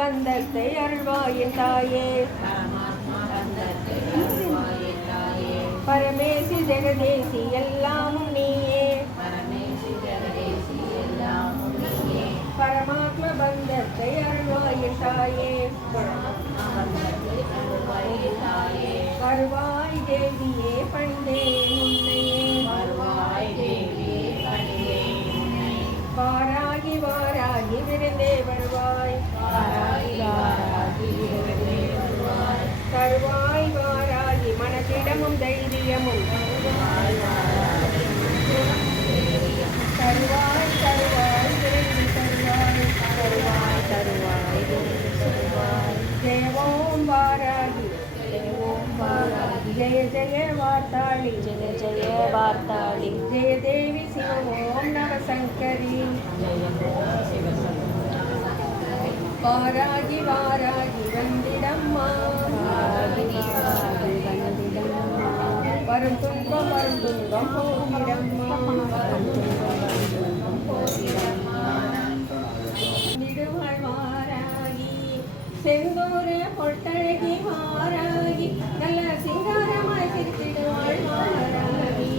பந்தத்தை அருள்வாயின் தாயே, பரமேசி ஜெகதேசி எல்லாமும் நீயே, பரமாத்ம பந்தத்தை அருள்வாயின் தாயே, வருவாய் தேவியே பண்டே உன்னையே, வாராகி வாராகி விருந்தே வருவாய், தருவாய் வாராகி மனதிடமும் தைரியமும், தருவாய் தருவாய் விருந்தி தருவாய், ஜெய ஓம் வாராகி, ஜெய ஜெய வார்த்தாளி, ஜெய தேவி சிவ ஓம் நவசங்கரி, வாராகி வாராகி வந்திடம்மா, வரும் துன்பம் போதிடம்மா, வாராகி செந்தூரே பொட்டழகி வாராகி, நல்ல சிங்காரமாய் சிரித்திடுவாள் வாராகி,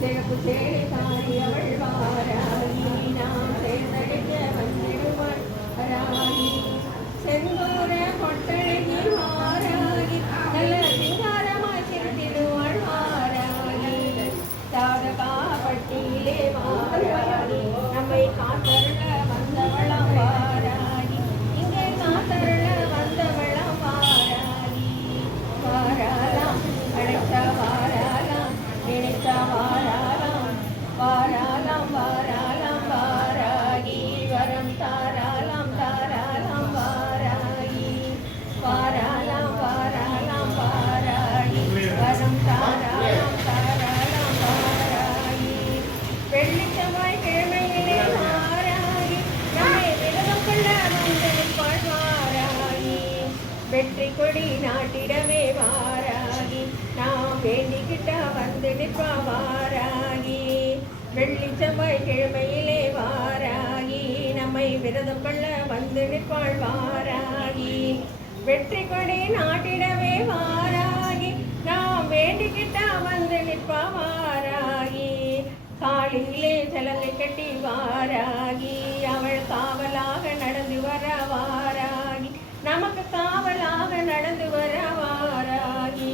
சிறப்பு தேடி தாரி அவள் வாராகி, நாம் சேர்ந்தடைக்க வந்திடுவாள் வாராகி, செந்தூரே பொட்டழகி வாராகி, நல்ல சிங்காரமாய் சிரித்திடுவாள் வாராகி, தாதகாப்பட்டியிலே வாராகி, நம்மை காத்தருள வந்தவளாம் வாராகி, இங்கே காத்தருள வந்தவளாம் வாராகி, வாராலாம் அழைத்த வாராலாம், நினைத்த வாராலாம், வாராலாம் வாராலாம் வாராகி, வரம் தாராலாம் தாராலாம் வாராகி, வாராலாம் வாராலாம் வாராகி, வரம் தாராலாம் தாராலாம் வாராகி, வெள்ளிச்சவாய் கிழமையிலே வாராகி, நம்மை விரதம் கொள்ள வந்திருப்பாள் வாராகி, வெற்றி கொடி நாட்டிடவே வாராகி, நாம் வேண்டிக்கிட்ட வந்து நிற்பா வாராகி, வெள்ளிச்சவாய் கிழமையிலே வாராகி, நம்மை விரதம் கொள்ள வந்து நிற்பாள் வாராகி, வெற்றி கொடி நாட்டிடவே வாராகி, நாம் வேண்டிக்கிட்ட வந்து நிற்பா வாராகி, காலிலே சலங்கை கட்டி வாராகி, அவள் காவலாக நடந்து வர வாராகி, நமக்கு காவலாக நடந்து வர வாராகி,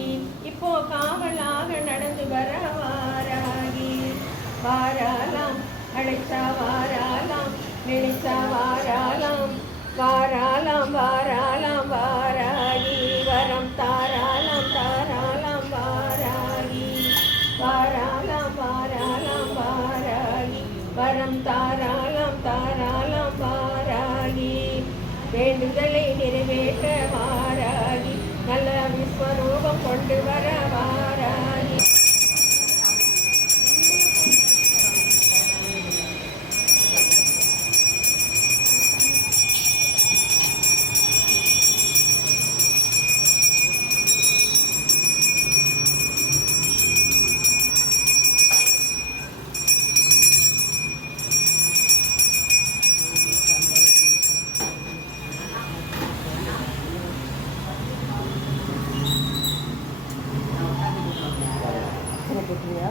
இப்போ காவலாக நடந்து வர வாராகி, வாராலாம் அழைச்சா வாராலாம், நினைச்சா வாராலாம், வாராலாம் வாராலாம் வாராகி, வரம் தாராலாம் தாராலாம் வாராகி, வாராலாம் வாராலாம் வாராகி, வரம் தாராலாம் தாராலாம் வாராகி, வேண்டுதலை நிறைவேற்ற வாராகி, நல்ல விஸ்வரூபம் கொண்டு வர வாராகி, Iya.